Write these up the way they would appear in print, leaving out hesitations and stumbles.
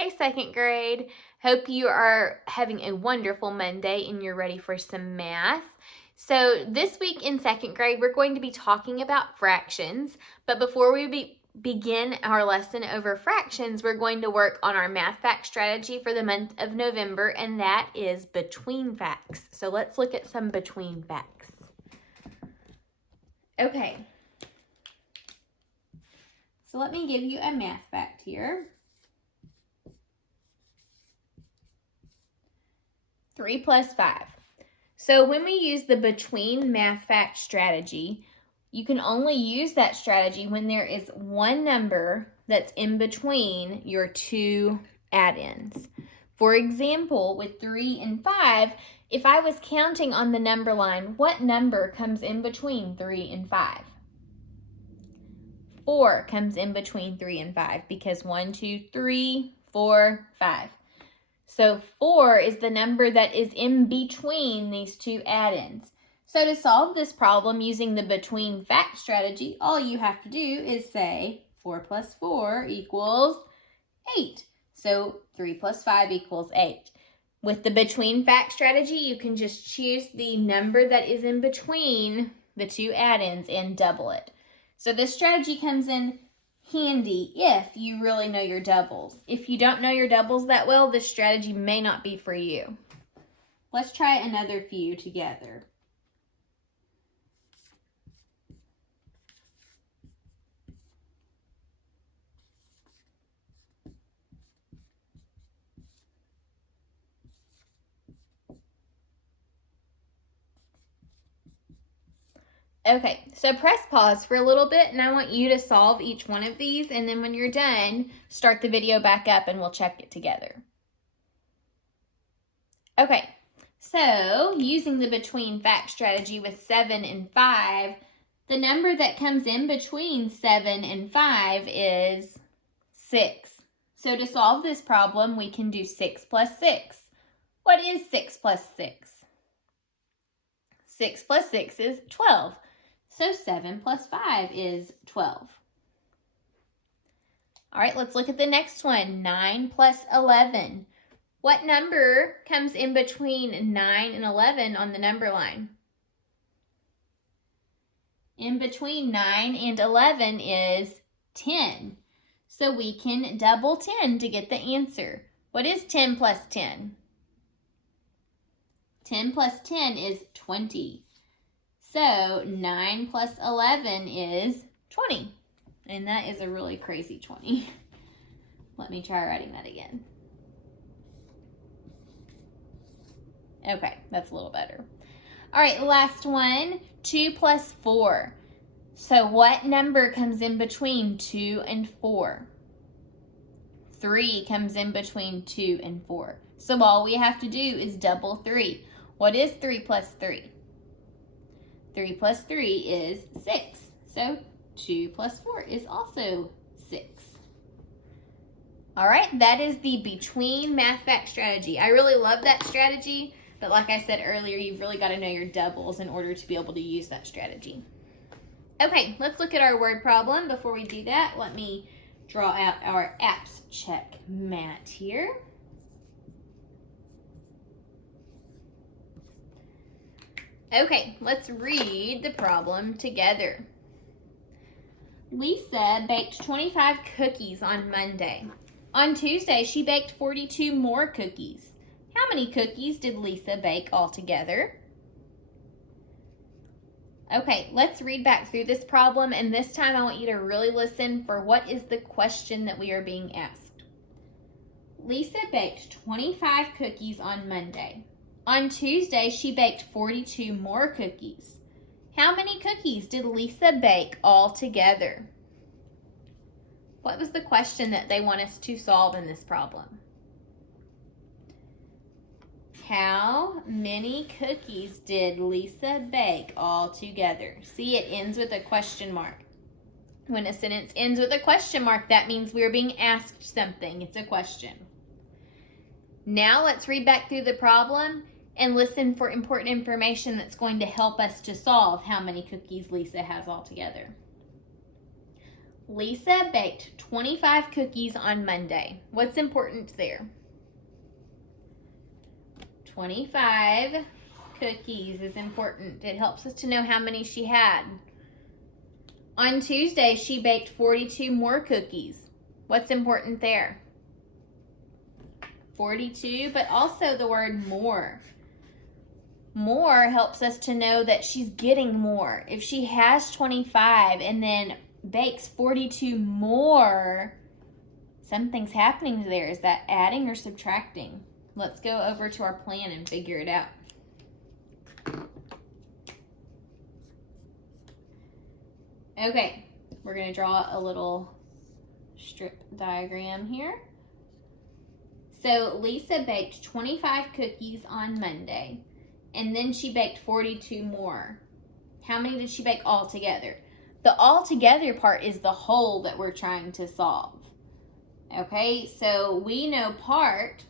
Hey, second grade. Hope you are having a wonderful Monday and you're ready for some math. So, this week in second grade, we're going to be talking about fractions. But before we begin our lesson over fractions, we're going to work on our math fact strategy for the month of November, and that is between facts. So, let's look at some between facts. Okay. So, let me give you a math fact here. 3 plus 5. So when we use the between math fact strategy, you can only use that strategy when there is one number that's in between your two add-ins. For example, with 3 and 5, if I was counting on the number line, what number comes in between 3 and 5? 4 comes in between 3 and 5 because 1, 2, 3, 4, 5. So 4 is the number that is in between these two add-ins. So to solve this problem using the between fact strategy, all you have to do is say 4 plus 4 equals 8. So 3 plus 5 equals 8. With the between fact strategy, you can just choose the number that is in between the two add-ins and double it. So this strategy comes in handy if you really know your doubles. If you don't know your doubles that well, this strategy may not be for you. Let's try another few together. Okay, so press pause for a little bit and I want you to solve each one of these, and then when you're done, start the video back up and we'll check it together. Okay, so using the between fact strategy with 7 and 5, the number that comes in between 7 and 5 is 6. So to solve this problem, we can do 6 plus 6. What is 6 plus 6? 6 plus 6 is 12. So 7 plus 5 is 12. All right, let's look at the next one. 9 plus 11. What number comes in between 9 and 11 on the number line? In between 9 and 11 is 10. So we can double 10 to get the answer. What is 10 plus 10? 10 plus 10 is 20. So 9 plus 11 is 20. And that is a really crazy 20. Let me try writing that again. Okay, that's a little better. All right, last one, 2 plus 4. So what number comes in between 2 and 4? 3 comes in between 2 and 4. So all we have to do is double 3. What is 3 plus 3? 3 plus 3 is 6. So 2 plus 4 is also 6. All right, that is the between math fact strategy. I really love that strategy, but like I said earlier, you've really got to know your doubles in order to be able to use that strategy. Okay, let's look at our word problem. Before we do that, let me draw out our apps check mat here. Okay, let's read the problem together. Lisa baked 25 cookies on Monday. On Tuesday, she baked 42 more cookies. How many cookies did Lisa bake altogether? Okay, let's read back through this problem, and this time I want you to really listen for what is the question that we are being asked. Lisa baked 25 cookies on Monday. On Tuesday, she baked 42 more cookies. How many cookies did Lisa bake all together? What was the question that they want us to solve in this problem? How many cookies did Lisa bake all together? See, it ends with a question mark. When a sentence ends with a question mark, that means we're being asked something. It's a question. Now let's read back through the problem and listen for important information that's going to help us to solve how many cookies Lisa has altogether. Lisa baked 25 cookies on Monday. What's important there? 25 cookies is important. It helps us to know how many she had. On Tuesday, she baked 42 more cookies. What's important there? 42, but also the word more. More helps us to know that she's getting more. If she has 25 and then bakes 42 more, something's happening there. Is that adding or subtracting? Let's go over to our plan and figure it out. Okay, we're going to draw a little strip diagram here. So Lisa baked 25 cookies on Monday, and then she baked 42 more. How many did she bake all together? The all together part is the whole that we're trying to solve. Okay, so we know part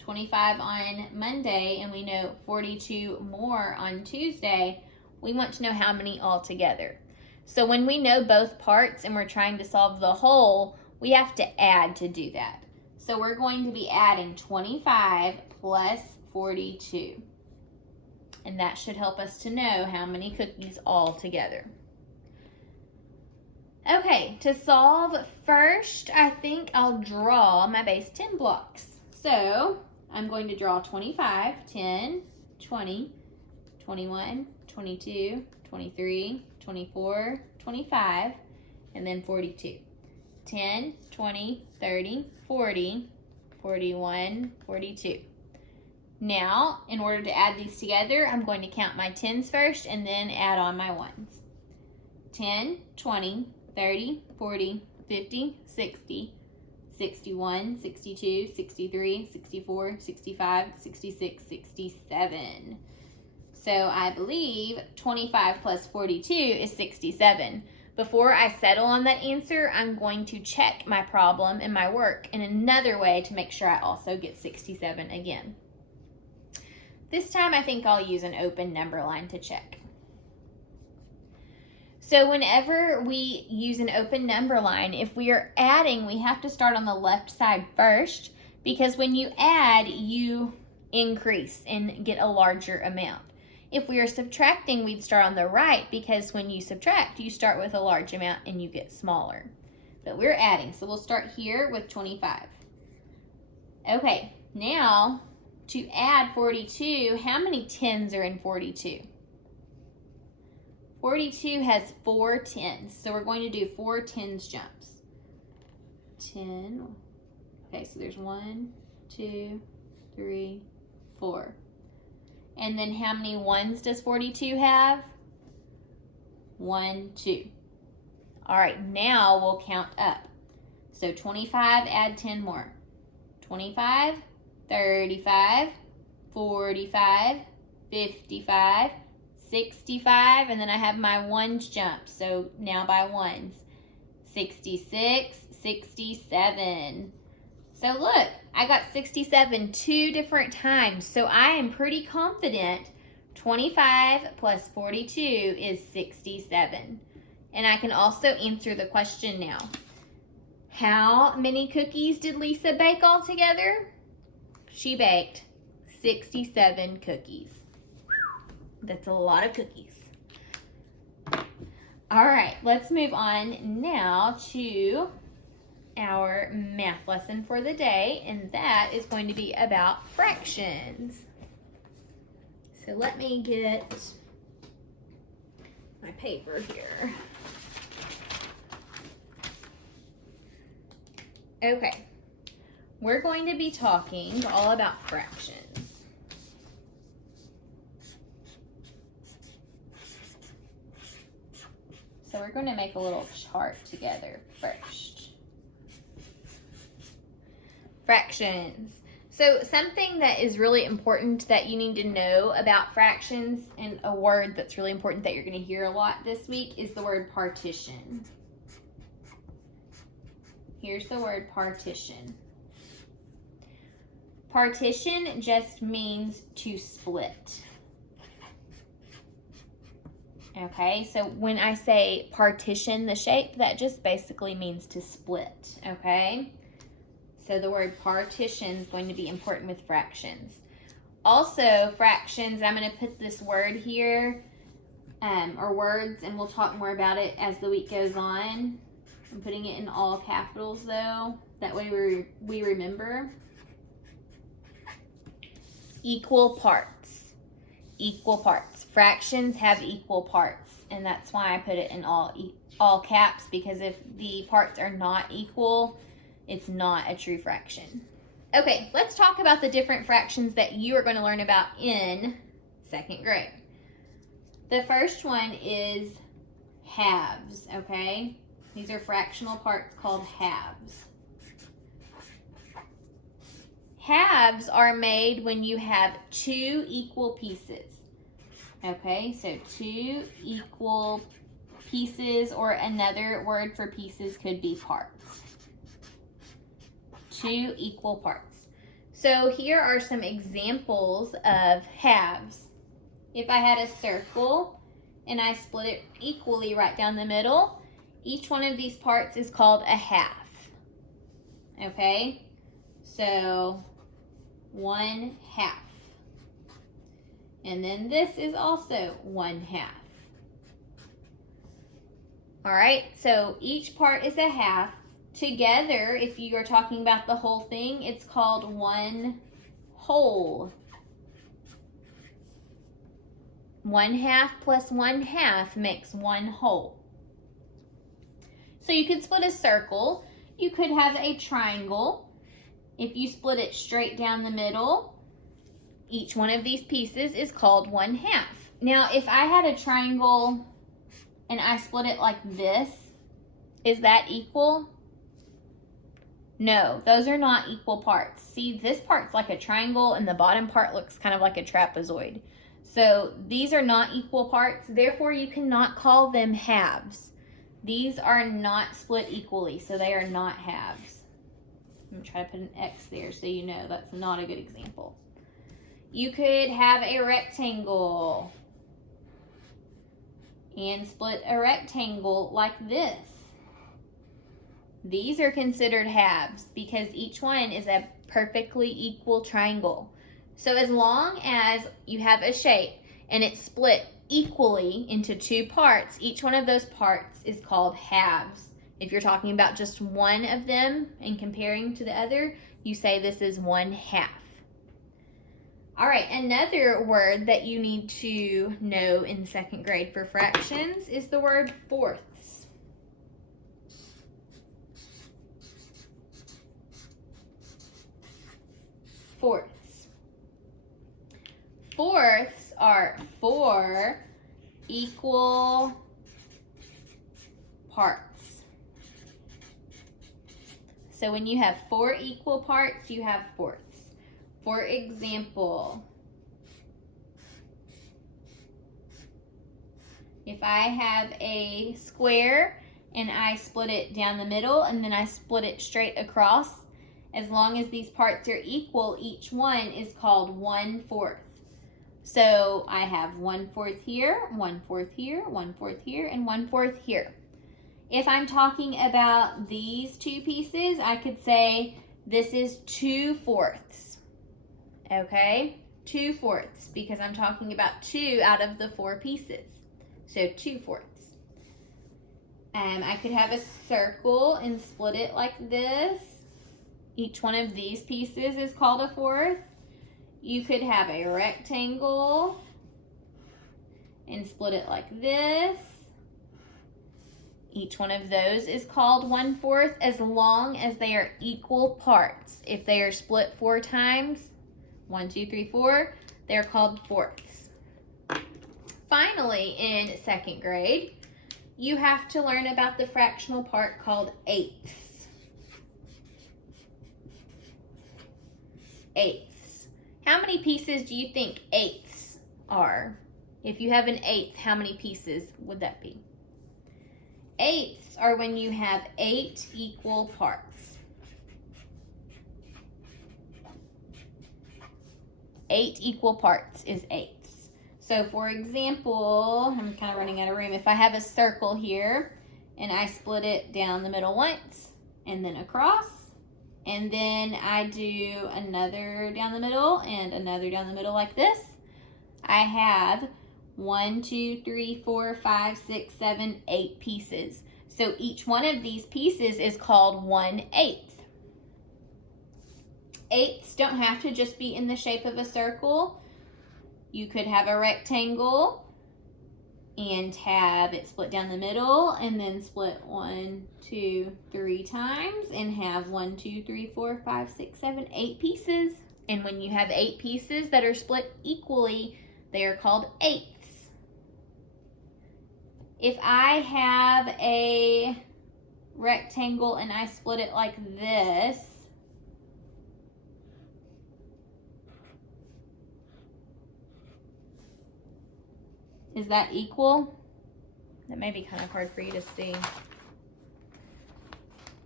25 on Monday, and we know 42 more on Tuesday. We want to know how many all together. So when we know both parts and we're trying to solve the whole, we have to add to do that. So we're going to be adding 25 plus 42. And that should help us to know how many cookies all together. Okay, to solve first, I think I'll draw my base 10 blocks. So I'm going to draw 25, 10, 20, 21, 22, 23, 24, 25, and then 42. 10, 20, 30, 40, 41, 42. Now, in order to add these together, I'm going to count my 10s first and then add on my 1s. 10, 20, 30, 40, 50, 60, 61, 62, 63, 64, 65, 66, 67. So I believe 25 plus 42 is 67. Before I settle on that answer, I'm going to check my problem and my work in another way to make sure I also get 67 again. This time I think I'll use an open number line to check. So whenever we use an open number line, if we are adding, we have to start on the left side first, because when you add, you increase and get a larger amount. If we are subtracting, we'd start on the right, because when you subtract, you start with a large amount and you get smaller. But we're adding, so we'll start here with 25. Okay, now to add 42, how many 10s are in 42? 42 has 4 10s, so we're going to do 4 10s jumps. 10, okay, so there's 1, 2, 3, 4. And then how many 1s does 42 have? 1, 2. All right, now we'll count up. So 25, add 10 more. 25, 35, 45, 55, 65, and then I have my 1s jump. So now by 1s. 66, 67. So look, I got 67 2 different times. So I am pretty confident 25 plus 42 is 67. And I can also answer the question now. How many cookies did Lisa bake all together? She baked 67 cookies. That's a lot of cookies. All right, let's move on now to our math lesson for the day, and that is going to be about fractions. So let me get my paper here. Okay, we're going to be talking all about fractions. So we're going to make a little chart together first. Fractions. So something that is really important that you need to know about fractions, and a word that's really important that you're going to hear a lot this week, is the word partition. Here's the word partition. Partition just means to split. Okay, so when I say partition the shape, that just basically means to split, okay? So the word partition is going to be important with fractions. Also, fractions, I'm going to put this word here, or words, and we'll talk more about it as the week goes on. I'm putting it in all capitals though, that way we remember. Equal parts. Equal parts. Fractions have equal parts, and that's why I put it in all caps, because if the parts are not equal, it's not a true fraction. Okay, let's talk about the different fractions that you are going to learn about in second grade. The first one is halves, okay? These are fractional parts called halves. Halves are made when you have two equal pieces. Okay, so two equal pieces, or another word for pieces could be parts. Two equal parts. So here are some examples of halves. If I had a circle and I split it equally right down the middle, each one of these parts is called a half. Okay, so 1/2. And then this is also 1/2. All right, so each part is a half. Together, if you are talking about the whole thing, it's called 1 whole. 1/2 plus 1/2 makes 1 whole. So you could split a circle. You could have a triangle. If you split it straight down the middle, each one of these pieces is called 1/2. Now, if I had a triangle and I split it like this, is that equal? No, those are not equal parts. See, this part's like a triangle and the bottom part looks kind of like a trapezoid. So these are not equal parts, therefore you cannot call them halves. These are not split equally, so they are not halves. I'm going to try to put an X there so you know that's not a good example. You could have a rectangle and split a rectangle like this. These are considered halves because each one is a perfectly equal triangle. So as long as you have a shape and it's split equally into two parts, each one of those parts is called halves. If you're talking about just one of them and comparing to the other, you say this is 1/2. All right, another word that you need to know in second grade for fractions is the word fourths. Fourths. Fourths are 4 equal parts. So when you have 4 equal parts, you have fourths. For example, if I have a square and I split it down the middle and then I split it straight across, as long as these parts are equal, each one is called 1/4. So I have 1/4 here, 1/4 here, 1/4 here, and 1/4 here. If I'm talking about these two pieces, I could say this is 2/4. Okay, 2/4, because I'm talking about 2 out of the 4 pieces. So 2/4. I could have a circle and split it like this. Each one of these pieces is called a fourth. You could have a rectangle and split it like this. Each one of those is called 1/4 as long as they are equal parts. If they are split 4 times, 1, 2, 3, 4, they're called fourths. Finally, in second grade, you have to learn about the fractional part called eighths. Eighths. How many pieces do you think eighths are? If you have an eighth, how many pieces would that be? Eighths are when you have 8 equal parts. 8 equal parts is eighths. So for example, I'm kind of running out of room. If I have a circle here and I split it down the middle once and then across, and then I do another down the middle and another down the middle like this, I have 1, 2, 3, 4, 5, 6, 7, 8 pieces. So each one of these pieces is called 1/8. Eighths don't have to just be in the shape of a circle. You could have a rectangle and have it split down the middle and then split 1, 2, 3 times and have 1, 2, 3, 4, 5, 6, 7, 8 pieces. And when you have 8 pieces that are split equally, they are called eighths. If I have a rectangle and I split it like this, is that equal? That may be kind of hard for you to see.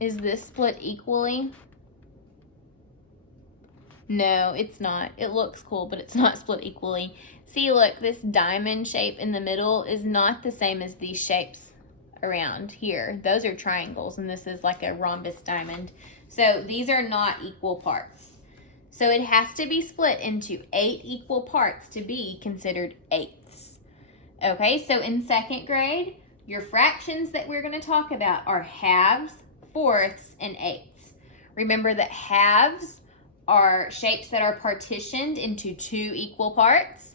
Is this split equally? No, it's not. It looks cool, but it's not split equally. See, look, this diamond shape in the middle is not the same as these shapes around here. Those are triangles, and this is like a rhombus diamond. So these are not equal parts. So it has to be split into 8 equal parts to be considered eighths. Okay, so in 2nd grade, your fractions that we're going to talk about are halves, fourths, and eighths. Remember that halves are shapes that are partitioned into 2 equal parts.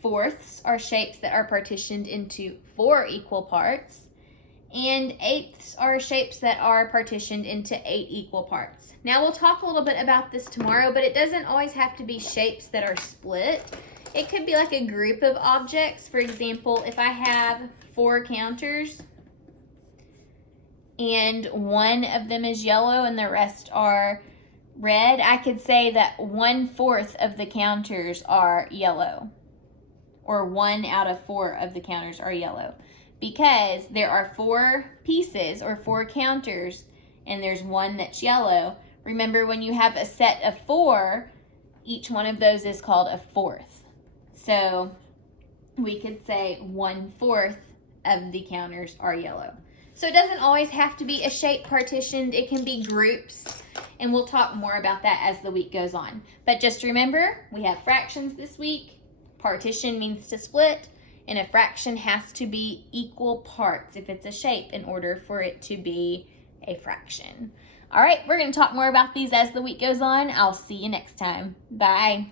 Fourths are shapes that are partitioned into 4 equal parts. And eighths are shapes that are partitioned into 8 equal parts. Now we'll talk a little bit about this tomorrow, but it doesn't always have to be shapes that are split. It could be like a group of objects. For example, if I have 4 counters and one of them is yellow and the rest are red, I could say that 1/4 of the counters are yellow, or 1 out of 4 of the counters are yellow, because there are 4 pieces or 4 counters and there's one that's yellow. Remember, when you have a set of 4, each one of those is called a fourth. So we could say 1/4 of the counters are yellow. So it doesn't always have to be a shape partitioned. It can be groups, and we'll talk more about that as the week goes on. But just remember, we have fractions this week. Partition means to split, and a fraction has to be equal parts if it's a shape in order for it to be a fraction. All right, we're going to talk more about these as the week goes on. I'll see you next time. Bye.